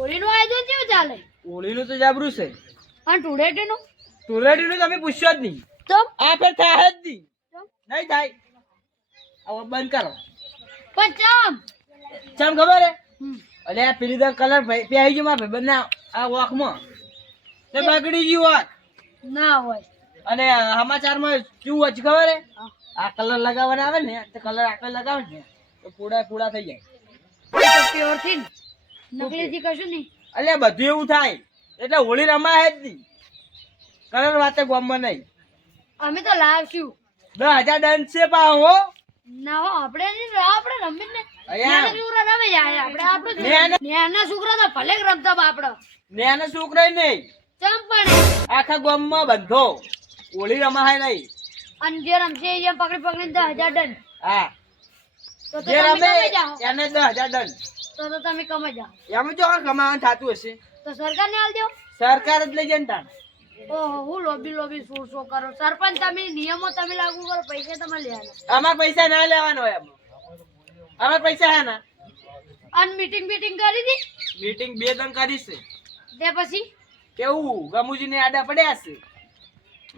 હોળીનું આયોજન કેવું ચાલે? હોળીનું તો જાબરું છે. પણ ધૂળેટીનું? ધૂળેટીનું તમે પૂછ્યો જ નહીં. તો? આ ફેર થાય જ નહીં. નહીં થાય. હવે બંધ કરો. પણ ચમ? ચમ ખબર હે. અલે આ પેલી દા કલર પહેરી ગયો મારા ભાઈ બંને આ વોકમાં. તે બગડી ગયું વાત ના હોય. અને સમાચારમાં કેવું હોય ખબર હે? આ કલર લગાવવાના આવે ને તે કલર આકલ લગાવે ને તો પૂડા પૂડા થઈ જાય. પ્યોરથી ને. નકલીથી કશું નહીં. અલે બધું એવું થાય. એટલે હોળી રમાય જ નહીં. કલર વાતે ગોમમાં નહીં અમે તો લાવશું. દસ હજાર દંડ છે પા હો. ના હો આપણે નહીં, આપણે રમી ને. અહીંયા. છોકરા રમે જાય આપણે આપણે જ નાના- રમીએ. નાના છોકરા તો ભલે રમતા બા આપણે. નેનો છોકરો નહીં. ચમ આખા ગામમાં બંધો. હોળી રમાય નહીં. અને જે રમશે એ પકડી પકડીને દસ હજાર દંડ. હા. જે રમે એને દસ હજાર દંડ. તો તો તમે કમાઈ જાઓ. એમાં જો કમાવાનું થતું હશે. તો સરકારને આલ દો. સરકાર જ લઈ જાય ને તાણ. ઓહો હું લોબી લોબી શું શું કરો? સરપંચ તમે નિયમો તમે લાગુ કરો પૈસા તમે લેવાના અમાર પૈસા ના લેવાનો હોય એમાં. અમાર પૈસા હે ના? અન મીટિંગ બીટિંગ કરી દી. મીટિંગ બે ત્રણ કરી છે. તે પછી? કેવું? ગમુજી ને આડા પડ્યા છે.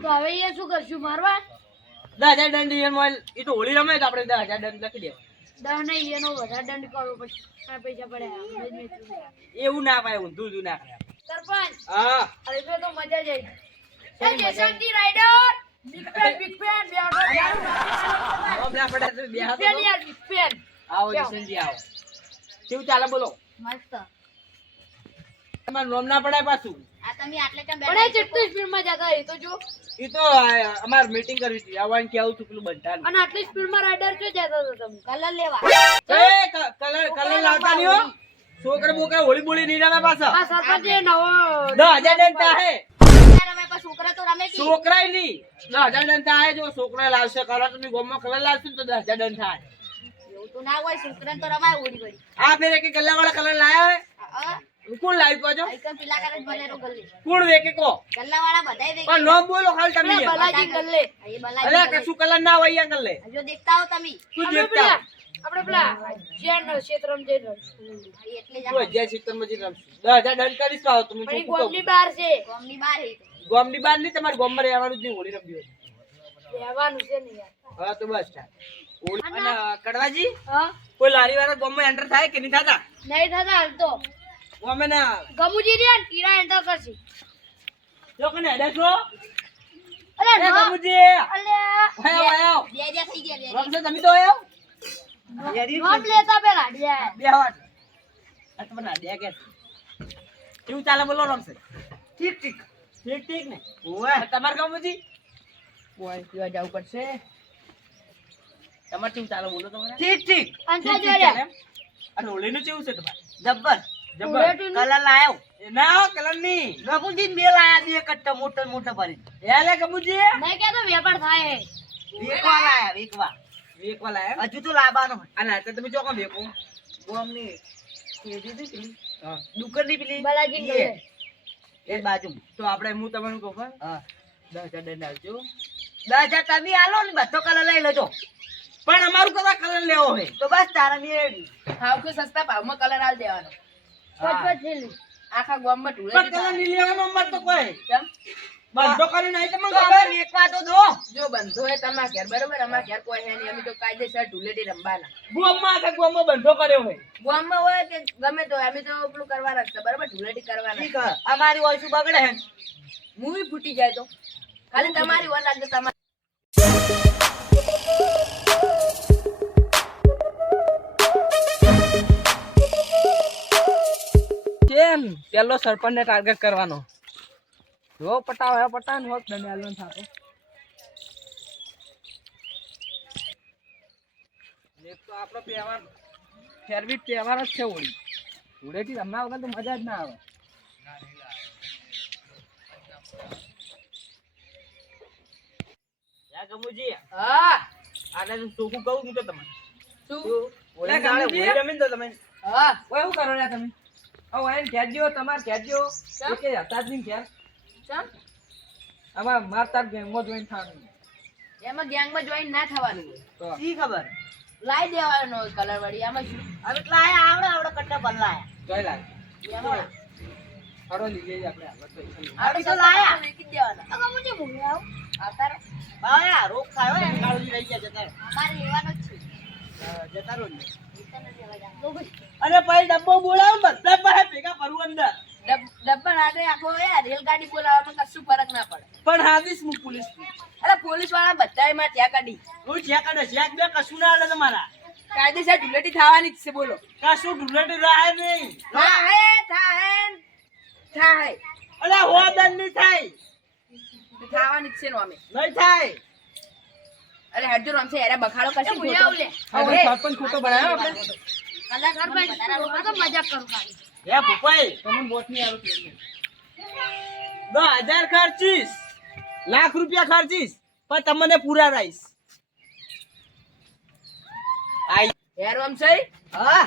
તો હવે એ શું કરશું? મારવા? દસ હજાર દંડ એ તો હોળી રમે તો આપણે દસ હજાર દંડ લખી દેવા. દસ નહીં એનો વધારે દંડ કરવો પડશે. આ પૈસા પડ્યા. એવું ના પાય ઊંધું ઊંધું ના કરે સરપંચ હા. અરે તો તો મજા જ આવી. એ જયશંકજી rider big pen big pen બેઠો હમણાં પડ્યા તો બે હાથ પેન યાર બિગ પેન આવો જાઓ. આવો. કેવું ચાલે બોલો? મસ્ત. તમારું નામ ના પડાય પાછું. આ તમે આટલે કેમ બેઠા પણ જેટલી સ્પીડમાં જતા એ તો જો. એ તો અમાર મીટિંગ કરવી હતી. આવવાનું કેવું હતું પેલું બંધાનું અને આટલી સ્પીડમાં રાઇડર જો જતા હતા તમે? કલર લેવા. એ કલર કલર લાવતા નહીં હો. છોકરા બોકરા હોળી બોળી નહીં રમે પાછા. આ સરપંચ એ નવો દસ હજાર દંડ છોકરા તો રમે છોકરાય નહીં. દસ હજાર દંડ જો છોકરા લાવશે. કલર તમે ગોમમાં કલર લાવશે તો દસ હજાર દંડ એવું તો ના હોય છોકરા તો રમાય ઓડી વળી. આ ફેર એક ગલ્લા વાળા કલર લાયા હે. કોણ પીલા કરે બનેરો ગલ્લે. કોણ વેકે કો ગલ્લા વાળા બધાય વેકે પણ નામ બોલો હાલ તમે. બલાજી ગલ્લે. અરે કશું કલર ના હોય કલર જો દેખતા હો તમે. તું આપણે દેખતા પેલા આપણે પેલા જ્યાં ક્ષેત્રમાં જઈ એટલે જ તું હજાર સિત્તેરમાં જઈને રમશું. દસ હજાર દંડ કરીશ તો તમે પણ ગોમની બાર છે. ગોમની બાર હે. ગોમની બહાર નહીં તમારે ગોમમાં રહેવાનું જ નહીં હોળી રમવી રહેવાનું છે ને યાર. હા તો બસ અને કડવાજી? હા. કોઈ લારી વાળા ગોમમાં એન્ટર થાય કે નહીં થતા? નહીં થતા હાલ તો. ગોમે ના ગમુજી રે ઈરા એન્ટર કરશે. જો કને હેડે છો. અલે ના. ગમુજી. અલે. આયો આયો બે જે થઈ ગયા રમશે તમે તો આયો નામ લેતા પેલા બે. બે વાત આ તો બના દે કે કેવું ચાલે બોલો રમશે. ઠીક ઠીક. ઠીક ઠીક ને? ઓય. તમાર ગમુજી? ઓય પીવા જવું પડશે. તમાર કેવું ચાલે બોલો તમારે? ઠીક ઠીક. અંતા જોડ્યા અને હોળીનું કેવું છે તમારે? જબ્બર? કલર લાયો. ના કલરની ગમુજી બે લાયા બે કટ્ટા મોટા મોટા ભરી. નહીં કે તો વેપાર થાય વેકવા લાયા વેકવા. વેકવા લાયા હજુ તો લાવવાનો. અને તો તમે જો કોમ વેકો કેજી હતી પેલી. દુકાનની પેલી. બલાજી એ. ગલ્લે એ બાજુ તો આપણે હું તમને કહું ખબર? દસ હજાર દંડ આવજો. દસ હજાર તમે આલો ને બધો કલર લઈ લેજો. પણ અમારું કદાચ કલર લેવો હોય. તો બસ તારા ની ભાવ કે સસ્તા ભાવમાં કલર આલ દેવાનો. આખા ગામમાં ઢૂળે લેવાનો તો કોઈ? બધો નહીં તમને ખબર એકવા તો દો જો બંધો હોય તમારા ઘેર બરોબર? અમારા ઘેર કોઈ હે નહીં. અમે તો કાયદેસર ઢૂલેટી રમવાના. ગોમમાં આખા ગોમમાં બંધો કર્યો હોય. ગામમાં હોય કે ગમે તો અમે તો પેલું કરવાના જ બરોબર? ઢૂલેટી કરવાના અમારી ઓછું બગડે હે. મૂવી ફૂટી જાય તો. ખાલી તમારી વાર લાગે તમારી પેલો સરપંચ ને ટાર્ગેટ કરવાનો. જો પટાવ હે પટાન હોત દંડ આલવાનો થાતો. એક તો આપણો તહેવાર ફેરવી તહેવાર જ છે હોળી. હોળીથી રમવા વગર તો મજા જ ના આવે. યા ગમુજી હા. આને તો ચોખ્ખું કહું હું તો તમને? શું? હોળી રમીને તો તમે? હા. ઓય શું કરો તમે? ઓ એમ ખેંચજો તમારે કેમ? એકે હતા જ નહીં ખેર ચમ. આમાં માર તાર ગેંગમાં જોઈન થવાનું. એમાં ગેંગમાં જોઈન ના થવાનું. તો. શી ખબર? લાઈ દેવાનો કલર વાળી આમાં શું? હવે લાય આવડે આવડે કટ્ટા બદલાયા જોઈ લાગે લઈ લઈએ આપણે. આવડે તો લાયા. મૂકી જ દેવાના અગા મને બોલે આવ. આવતા રહો. બાયા રોગ થાય હોય કાળજી રહી ગયા જતા. અમારે રહેવાનો જ છે. જતા રહો અને પછી ડબ્બો બોલાવો બધા પાસે ભેગા ફરવું અંદર. ડબ્બા રાતે આખો યાર રેલગાડી બોલાવવામાં કશું ફરક ના પડે. પણ હાદીશ હું પોલીસ અરે પોલીસવાળા બધા એમાં ત્યાં કાઢી. હું જ્યાં કાઢે જ્યાં બે કશું ના આડે તમારા. કાયદેસર ઢુલેટી થવાની જ છે બોલો. કશું ઢુલેટી રહે નહીં. થાય થાય થાય અરે હોદન નહીં થાય. થવાની જ છે નો અમે. નહીં થાય. અરે હરજો રમશે યાર બખાડો કરશે સરપંચ ખોટો બનાવ્યો આપણે? કલાકાર ભાઈ તો મજાક કરું ખાલી. એ ભૂપાઈ તમને બોટ નહીં આવ્યું દસ હજાર ખર્ચીશ લાખ રૂપિયા ખર્ચીશ પણ તમને પૂરા રાઈશ આઈ. યાર રમશે હા.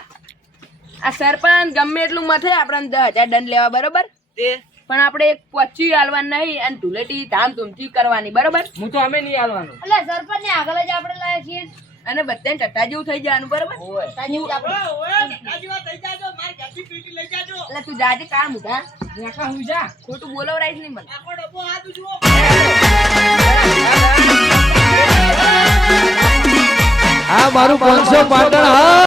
આ સરપંચ ગમે એટલું મથે આપણને દસ હજાર દંડ લેવા બરોબર? તે પણ આપણે એક પચ્યું હાલવાનું નહીં અને ધામ ધૂમથી કરવાની બરોબર? હું તો અમે નહીં હાલવાનું એટલે સરપંચ ને આગળ જ આપણે લાયા છીએ. અને બધાને ચટ્ટા જેવું થઈ જવાનું બરોબર? જ. એટલે તું જાજે કામ ઉધા ખોટું બોલવરાઈશ નહીં મને. આ મારું પાંચસો પાટણ હા.